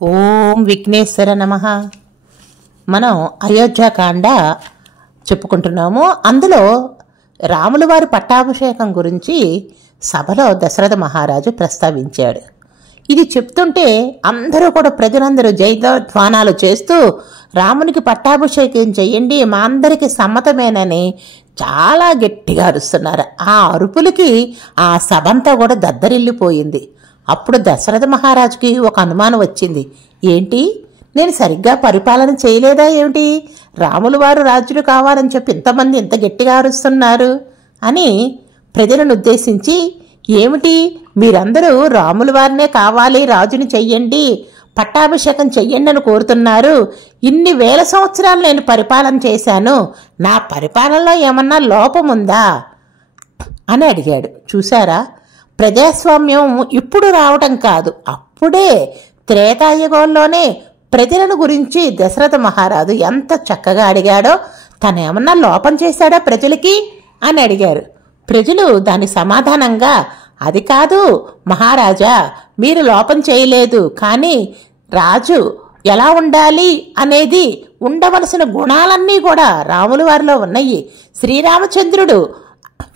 ఓం విఘ్నేశ్వర నమః. మనం అయోధ్యాకాండ చెప్పుకుంటున్నాము. అందులో రాముల వారి పట్టాభిషేకం గురించి సభలో దశరథ మహారాజు ప్రస్తావించాడు. ఇది చెప్తుంటే అందరూ కూడా ప్రజలందరూ జయధ్వానాలు చేస్తూ రామునికి పట్టాభిషేకం చెయ్యండి, మా అందరికీ సమ్మతమేనని చాలా గట్టిగా అరుస్తున్నారు. ఆ అరుపులకి ఆ సభంతా కూడా దద్దరిల్లిపోయింది. అప్పుడు దశరథ మహారాజుకి ఒక అనుమానం వచ్చింది. ఏంటి, నేను సరిగ్గా పరిపాలన చేయలేదా ఏమిటి? రాముల వారు రాజులు కావాలని చెప్పి ఇంతమంది ఇంత గట్టిగా అరుస్తున్నారు అని ప్రజలను ఉద్దేశించి, ఏమిటి మీరందరూ రాముల వారినే కావాలి, రాజుని చెయ్యండి, పట్టాభిషేకం చెయ్యండి అని కోరుతున్నారు. ఇన్ని వేల సంవత్సరాలు నేను పరిపాలన చేశాను, నా పరిపాలనలో ఏమన్నా లోపం ఉందా అని అడిగాడు. చూసారా, ప్రజాస్వామ్యం ఇప్పుడు రావటం కాదు, అప్పుడే త్రేతాయుగంలోనే ప్రజలను గురించి దశరథ మహారాజు ఎంత చక్కగా అడిగాడో. తను ఏమన్నా లోపం చేశాడా ప్రజలకి అని అడిగారు. ప్రజలు దాని సమాధానంగా, అది కాదు మహారాజా, మీరు లోపం చేయలేదు, కానీ రాజు ఎలా ఉండాలి అనేది, ఉండవలసిన గుణాలన్నీ కూడా రాముల వారిలో ఉన్నాయి. శ్రీరామచంద్రుడు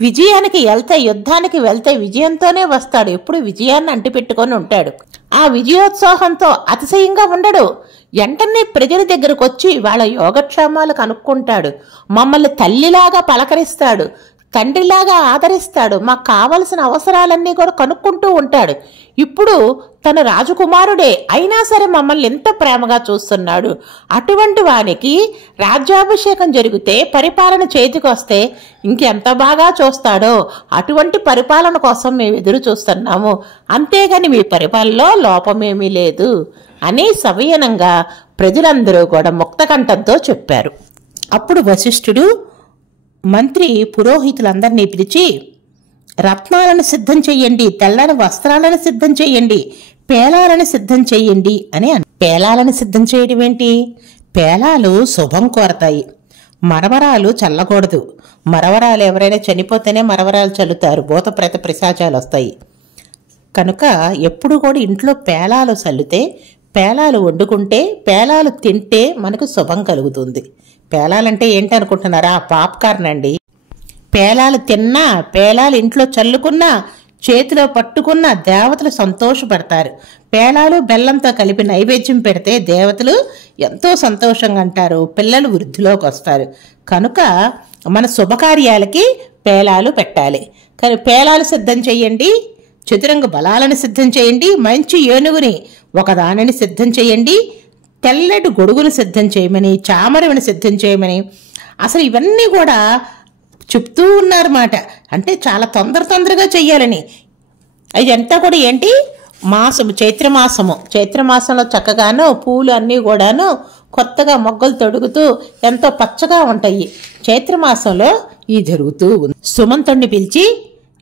విజయానికి వెళ్తే, యుద్ధానికి వెళ్తే విజయంతోనే వస్తాడు, ఎప్పుడు విజయాన్ని అంటిపెట్టుకొని ఉంటాడు. ఆ విజయోత్సాహంతో అతిశయంగా ఉండడు. వెంటనే ప్రజల దగ్గరకు వచ్చి వాళ్ళ యోగక్షేమాలు కనుక్కుంటాడు, మమ్మల్ని తల్లిలాగా పలకరిస్తాడు, తండ్రిలాగా ఆదరిస్తాడు, మాకు కావలసిన అవసరాలన్నీ కూడా కనుక్కుంటూ ఉంటాడు. ఇప్పుడు తన రాజకుమారుడే అయినా సరే మమ్మల్ని ఎంత ప్రేమగా చూస్తున్నాడు. అటువంటి వానికి రాజ్యాభిషేకం జరిగితే, పరిపాలన చేతికి వస్తే ఇంకెంత బాగా చూస్తాడో, అటువంటి పరిపాలన కోసం మేము ఎదురు చూస్తున్నాము, అంతేగాని మీ పరిపాలనలో లోపమేమీ లేదు అని సవినయంగా ప్రజలందరూ కూడా ముక్తకంఠంతో చెప్పారు. అప్పుడు వశిష్ఠుడు మంత్రి పురోహితులందరినీ పిలిచి, రత్నాలను సిద్ధం చెయ్యండి, తెల్లని వస్త్రాలను సిద్ధం చెయ్యండి, పేలాలను సిద్ధం చెయ్యండి అని. పేలాలను సిద్ధం చేయడం ఏంటి? పేలాలు శుభం కోరతాయి, మరమరాలు చల్లకూడదు. మరవరాలు ఎవరైనా చనిపోతేనే మరవరాలు చల్లుతారు, భూత ప్రేత పిశాచాలు వస్తాయి. కనుక ఎప్పుడు కూడా ఇంట్లో పేలాలు చల్లితే, పేలాలు వండుకుంటే, పేలాలు తింటే మనకు శుభం కలుగుతుంది. పేలాలంటే ఏంటి అనుకుంటున్నారా? పాప్కార్న్ అండి. పేలాలు తిన్నా, పేలాలు ఇంట్లో చల్లుకున్నా, చేతిలో పట్టుకున్న దేవతలు సంతోషపడతారు. పేలాలు బెల్లంతో కలిపి నైవేద్యం పెడితే దేవతలు ఎంతో సంతోషంగా అంటారు, పిల్లలు వృద్ధిలోకి వస్తారు. కనుక మన శుభకార్యాలకి పేలాలు పెట్టాలి. కానీ పేలాలు సిద్ధం చేయండి, చతురంగ బలాలను సిద్ధం చేయండి, మంచి ఏనుగుని ఒకదానిని సిద్ధం చేయండి, తెల్లటి గొడుగును సిద్ధం చేయమని, చామరవిని సిద్ధం చేయమని, అసలు ఇవన్నీ కూడా చెప్తూ ఉన్నారన్నమాట. అంటే చాలా తొందరగా చెయ్యాలని. ఇదంతా కూడా ఏంటి, మాసము, చైత్రమాసము. చైత్రమాసంలో చక్కగాను పూలు అన్నీ కూడాను కొత్తగా మొగ్గలు తొడుగుతూ ఎంతో పచ్చగా ఉంటాయి. చైత్రమాసంలో ఇది జరుగుతూ ఉంది. సుమంతుడిని పిలిచి,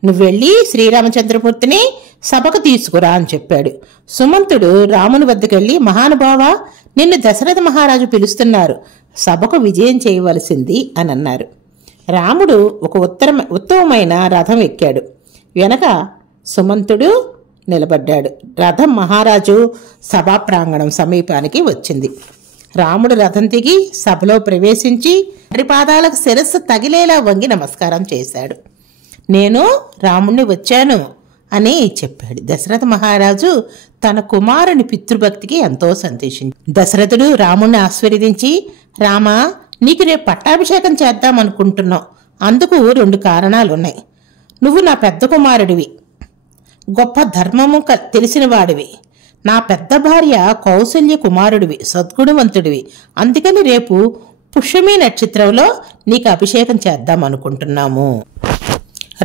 నువ్వు వెళ్ళి శ్రీరామచంద్రమూర్తిని సభకు తీసుకురా అని చెప్పాడు. సుమంతుడు రాముని వద్దకు వెళ్ళి, మహానుభావ, నిన్ను దశరథ మహారాజు పిలుస్తున్నారు, సభకు విజయం చేయవలసింది అని అన్నారు. రాముడు ఒక ఉత్తమమైన రథం ఎక్కాడు. వెనక సుమంతుడు నిలబడ్డాడు. రథం మహారాజు సభా ప్రాంగణం సమీపానికి వచ్చింది. రాముడు రథం దిగి సభలో ప్రవేశించి హరిపాదాలకు శిరస్సు తగిలేలా వంగి నమస్కారం చేశాడు. నేను రాముణ్ణి వచ్చాను అని చెప్పాడు. దశరథ మహారాజు తన కుమారుని పితృభక్తికి ఎంతో సంతోషించాడు. దశరథుడు రాముణ్ణి ఆశీర్వదించి, రామా, నీకు రేపు పట్టాభిషేకం చేద్దామనుకుంటున్నావు. అందుకు 2 కారణాలున్నాయి. నువ్వు నా పెద్ద కుమారుడివి, గొప్ప ధర్మము తెలిసిన వాడివి, నా పెద్ద భార్య కౌసల్య కుమారుడివి, సద్గుణవంతుడివి. అందుకని రేపు పుష్యమి నక్షత్రంలో నీకు అభిషేకం చేద్దామనుకుంటున్నాము.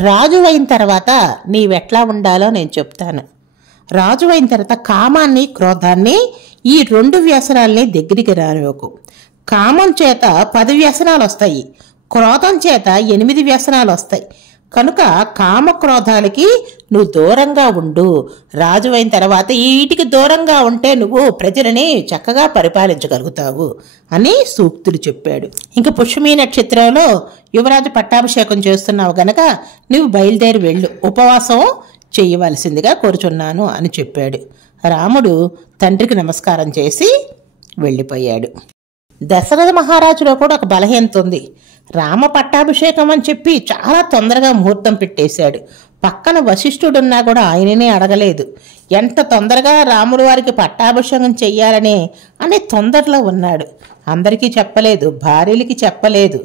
రాజు అయిన తర్వాత నీవెట్లా ఉండాలో నేను చెప్తాను. రాజు అయిన తర్వాత కామాన్ని, క్రోధాన్ని, ఈ 2 వ్యసనాల్ని దగ్గరికి రానివ్వకు. కామం చేత 10 వ్యసనాలు వస్తాయి, క్రోధం చేత 8 వ్యసనాలు వస్తాయి. కనుక కామక్రోధాలకి నువ్వు దూరంగా ఉండు. రాజు అయిన తర్వాత వీటికి దూరంగా ఉంటే నువ్వు ప్రజలని చక్కగా పరిపాలించగలుగుతావు అని సూక్తులు చెప్పాడు. ఇంకా పుష్యమి నక్షత్రంలో యువరాజు పట్టాభిషేకం చేస్తున్నావు గనక నువ్వు బయలుదేరి వెళ్ళు, ఉపవాసం చేయవలసిందిగా కోరుచున్నాను అని చెప్పాడు. రాముడు తండ్రికి నమస్కారం చేసి వెళ్ళిపోయాడు. దశరథ మహారాజులో కూడా ఒక బలహీనత ఉంది. రామ పట్టాభిషేకం అని చెప్పి చాలా తొందరగా ముహూర్తం పెట్టేశాడు. పక్కన వశిష్ఠుడున్నా కూడా ఆయననే అడగలేదు. ఎంత తొందరగా రాముల వారికి పట్టాభిషేకం అనే తొందరలో ఉన్నాడు. అందరికీ చెప్పలేదు, భార్యలకి చెప్పలేదు.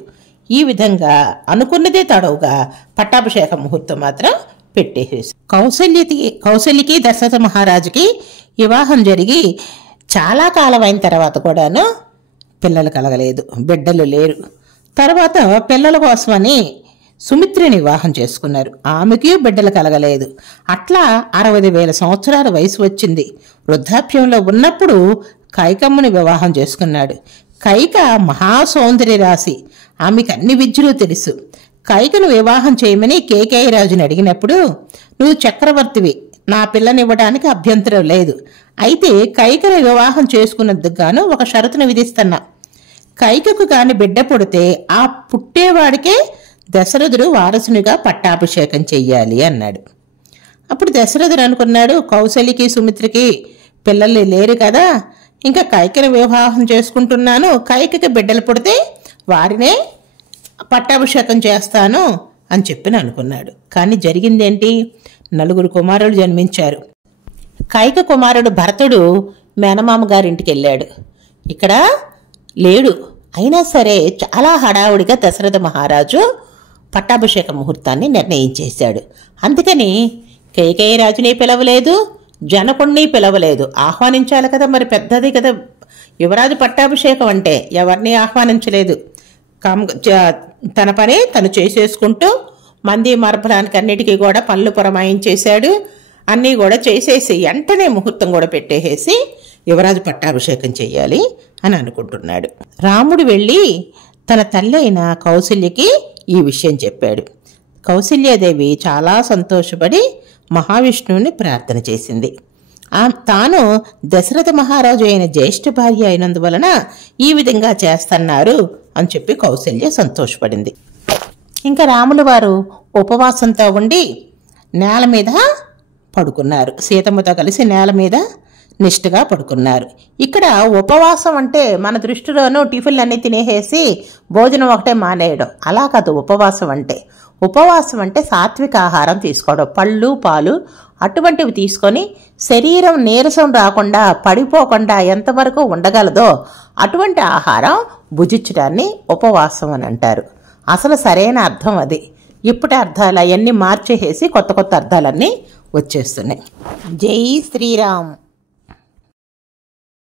ఈ విధంగా అనుకున్నదే తడవుగా పట్టాభిషేక ముహూర్తం మాత్రం పెట్టేసేసి కౌశల్యకి దశరథ మహారాజుకి వివాహం జరిగి చాలా కాలం అయిన తర్వాత కూడాను పిల్లలు కలగలేదు, బిడ్డలు లేరు. తర్వాత పిల్లల కోసమని సుమిత్రని వివాహం చేసుకున్నారు. ఆమెకి బిడ్డలు కలగలేదు. అట్లా 60,000 సంవత్సరాల వయసు వచ్చింది. వృద్ధాప్యంలో ఉన్నప్పుడు కైకమ్మని వివాహం చేసుకున్నాడు. కైక మహాసౌందర్య రాశి, ఆమెకు అన్ని విద్యలు తెలుసు. కైకను వివాహం చేయమని కేకేయ రాజుని అడిగినప్పుడు, నువ్వు చక్రవర్తివి, నా పిల్లనివ్వడానికి అభ్యంతరం లేదు, అయితే కైకను వివాహం చేసుకున్నందుకు గాను ఒక షరతును విధిస్తున్నా. కైకకు కాని బిడ్డ పుడితే ఆ పుట్టేవాడికే దశరథుడు వారసునిగా పట్టాభిషేకం చెయ్యాలి అన్నాడు. అప్పుడు దశరథుడు అనుకున్నాడు, కౌశల్యకి సుమిత్రకి పిల్లలు లేరు కదా, ఇంకా కైకను వివాహం చేసుకుంటున్నాను, కైకకి బిడ్డలు పుడితే వారినే పట్టాభిషేకం చేస్తాను అని చెప్పి అనుకున్నాడు. కానీ జరిగిందేంటి? 4 కుమారులు జన్మించారు. కైక కుమారుడు భరతుడు మేనమామ గారింటికి వెళ్ళాడు. ఇక్కడ లేడు. అయినా సరే చాలా హడావుడిగా దశరథ మహారాజు పట్టాభిషేక ముహూర్తాన్ని నిర్ణయించేశాడు. అందుకని కేకేయ రాజుని పిలవలేదు, జనకుణ్ణి పిలవలేదు. ఆహ్వానించాలి కదా, మరి పెద్దది కదా యువరాజు పట్టాభిషేకం అంటే. ఎవరిని ఆహ్వానించలేదు. తన పని తను చేసేసుకుంటూ మంది మరపడానికి అన్నిటికీ కూడా పనులు పురమాయించేశాడు. అన్నీ కూడా చేసేసి వెంటనే ముహూర్తం కూడా పెట్టేసి యువరాజు పట్టాభిషేకం చెయ్యాలి అని అనుకుంటున్నాడు. రాముడు వెళ్ళి తన తల్లి అయిన కౌశల్యకి ఈ విషయం చెప్పాడు. కౌశల్యాదేవి చాలా సంతోషపడి మహావిష్ణువుని ప్రార్థన చేసింది. తాను దశరథ మహారాజు అయిన జ్యేష్ఠ భార్య అయినందువలన ఈ విధంగా చేస్తున్నారు అని చెప్పి కౌశల్య సంతోషపడింది. ఇంకా రాముల వారు ఉపవాసంతో ఉండి నేల మీద పడుకున్నారు. సీతమ్మతో కలిసి నేల మీద నిష్ఠగా పడుకున్నారు. ఇక్కడ ఉపవాసం అంటే మన దృష్టిలోనూ టిఫిన్లు అన్నీ తినేసేసి భోజనం ఒకటే మానేయడం, అలా కాదు. ఉపవాసం అంటే సాత్విక ఆహారం తీసుకోవడం, పళ్ళు పాలు అటువంటివి తీసుకొని శరీరం నీరసం రాకుండా పడిపోకుండా ఎంతవరకు ఉండగలదో అటువంటి ఆహారం భుజించడాన్ని ఉపవాసం అని అంటారు. అసలు సరైన అర్థం అది. ఇప్పటి అర్థాలు అవన్నీ మార్చేసేసి కొత్త కొత్త అర్థాలన్నీ వచ్చేస్తున్నాయి. జై శ్రీరామ్.